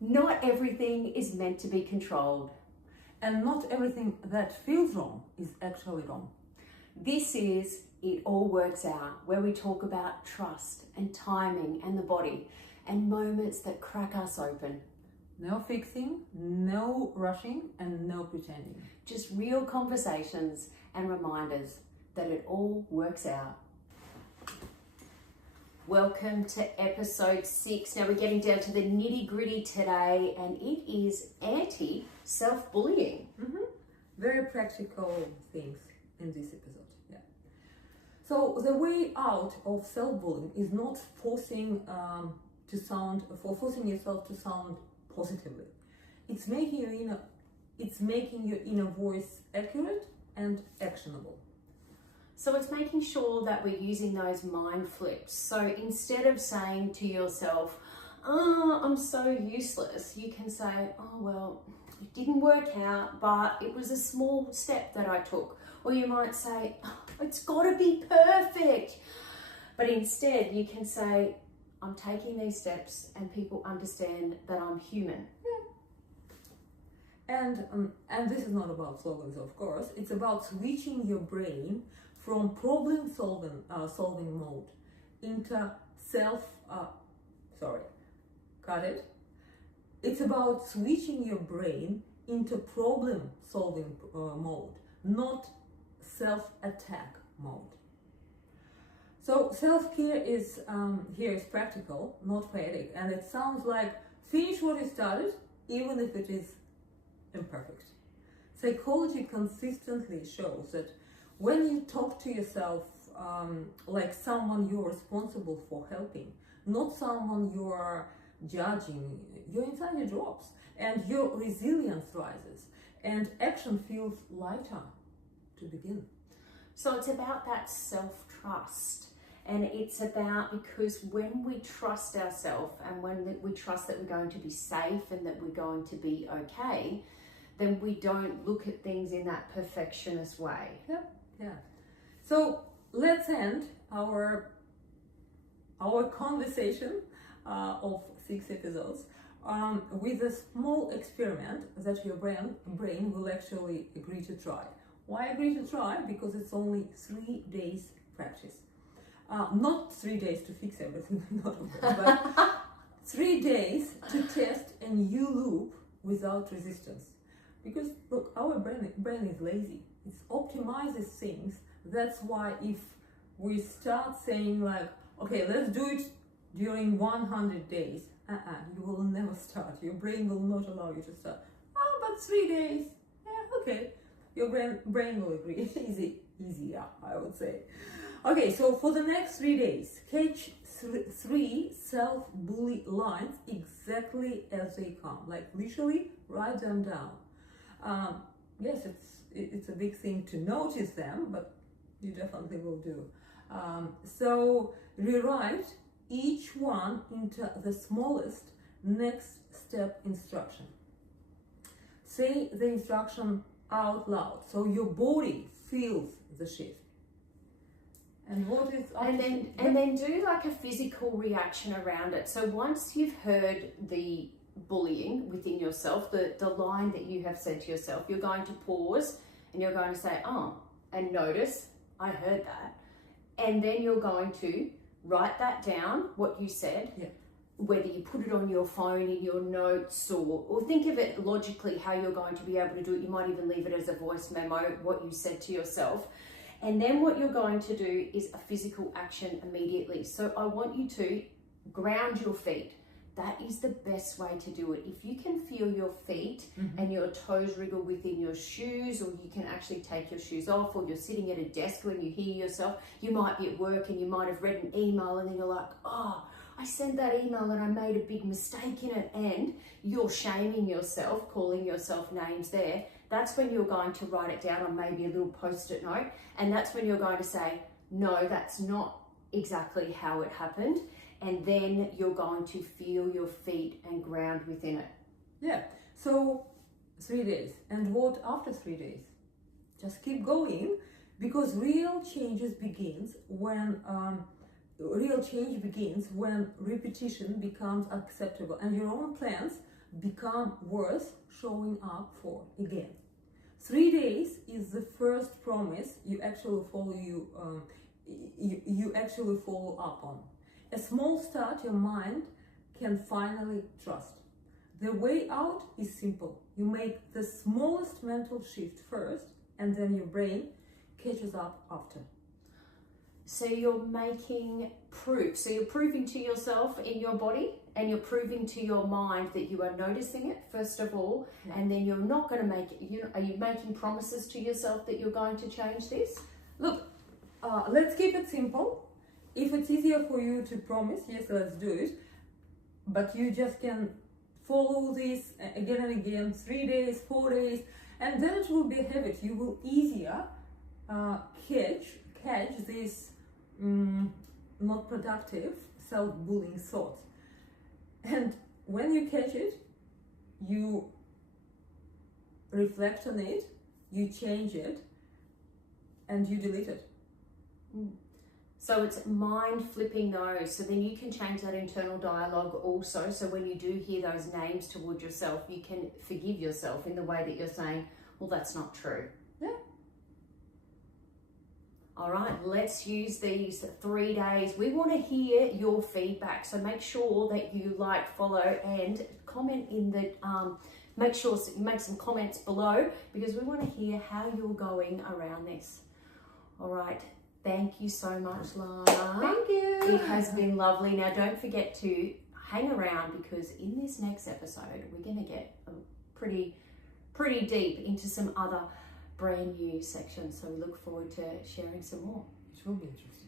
Not everything is meant to be controlled. And not everything that feels wrong is actually wrong. This is It All Works Out, where we talk about trust and timing and the body and moments that crack us open. No fixing, no rushing, and no pretending. Just real conversations and reminders that it all works out. Welcome to episode 6. Now we're getting down to the nitty gritty today, and it is anti-self-bullying. Very practical things in this episode. Yeah. So the way out of self-bullying is not forcing yourself to sound positively. It's making your inner voice accurate and actionable. So it's making sure that we're using those mind flips. So instead of saying to yourself, "Oh, I'm so useless," you can say, "Oh, well, it didn't work out, but it was a small step that I took." Or you might say, "Oh, it's got to be perfect." But instead you can say, "I'm taking these steps and people understand that I'm human." And this is not about slogans, of course. It's about switching your brain from problem solving mode into It's about switching your brain into problem solving mode, not self-attack mode. So self-care is practical, not poetic, and it sounds like finish what you started, even if it is imperfect. Psychology consistently shows that when you talk to yourself like someone you're responsible for helping, not someone you're judging, your anxiety drops and your resilience rises and action feels lighter to begin. So it's about that self-trust. And it's about, because when we trust ourselves and when we trust that we're going to be safe and that we're going to be okay, then we don't look at things in that perfectionist way. Yeah. So let's end our conversation of 6 episodes with a small experiment that your brain will actually agree to try. Why agree to try? Because it's only 3 days practice. Not 3 days to fix everything, not of course, but 3 days to test a new loop without resistance. Because look, our brain is lazy. It optimizes things. That's why if we start saying like, okay, let's do it during 100 days, you will never start. Your brain will not allow you to start. But 3 days, yeah, okay. Your brain will agree. Easier, I would say. Okay, so for the next 3 days, catch 3 self-bully lines exactly as they come. Like literally write them down. Yes, it's a big thing to notice them, but you definitely will do. So rewrite each one into the smallest next step instruction. Say the instruction out loud so your body feels the shift. And what is and then do like a physical reaction around it. So once you've heard the bullying within yourself, the line that you have said to yourself, you're going to pause and you're going to say, "Oh," and notice, "I heard that." And then you're going to write that down, what you said. Yeah. Whether you put it on your phone, in your notes, or think of it logically how you're going to be able to do it. You might even leave it as a voice memo, what you said to yourself. And then what you're going to do is a physical action immediately. So I want you to ground your feet. That is the best way to do it. If you can feel your feet and your toes wriggle within your shoes, or you can actually take your shoes off, or you're sitting at a desk when you hear yourself, you might be at work and you might have read an email and then you're like, "Oh, I sent that email and I made a big mistake in it," and you're shaming yourself, calling yourself names there. That's when you're going to write it down on maybe a little post-it note, and that's when you're going to say, "No, that's not exactly how it happened." And then you're going to feel your feet and ground within it. Yeah, so 3 days. And what after 3 days? Just keep going, because real change begins when repetition becomes acceptable and your own plans become worth showing up for again. 3 days is the first promise you actually follow up on. A small start your mind can finally trust. The way out is simple. You make the smallest mental shift first, and then your brain catches up after. So you're making proof. So you're proving to yourself in your body, and you're proving to your mind that you are noticing it, first of all, and then you're not going to make it. Are you making promises to yourself that you're going to change this? Look, let's keep it simple. If it's easier for you to promise, yes, let's do it. But you just can follow this again and again, 3 days, 4 days, and then it will be a habit. You will easier catch this not productive self-bullying thoughts. And when you catch it, you reflect on it, you change it, and you delete it. So it's mind flipping those. So then you can change that internal dialogue also. So when you do hear those names towards yourself, you can forgive yourself in the way that you're saying, well, that's not true. Yeah. All right, let's use these 3 days. We want to hear your feedback. So make sure that you like, follow, and comment in the, make sure you make some comments below, because we want to hear how you're going around this. All right. Thank you so much, Lana. Thank you. It has been lovely. Now, don't forget to hang around, because in this next episode, we're going to get pretty deep into some other brand new sections. So we look forward to sharing some more. It will be interesting.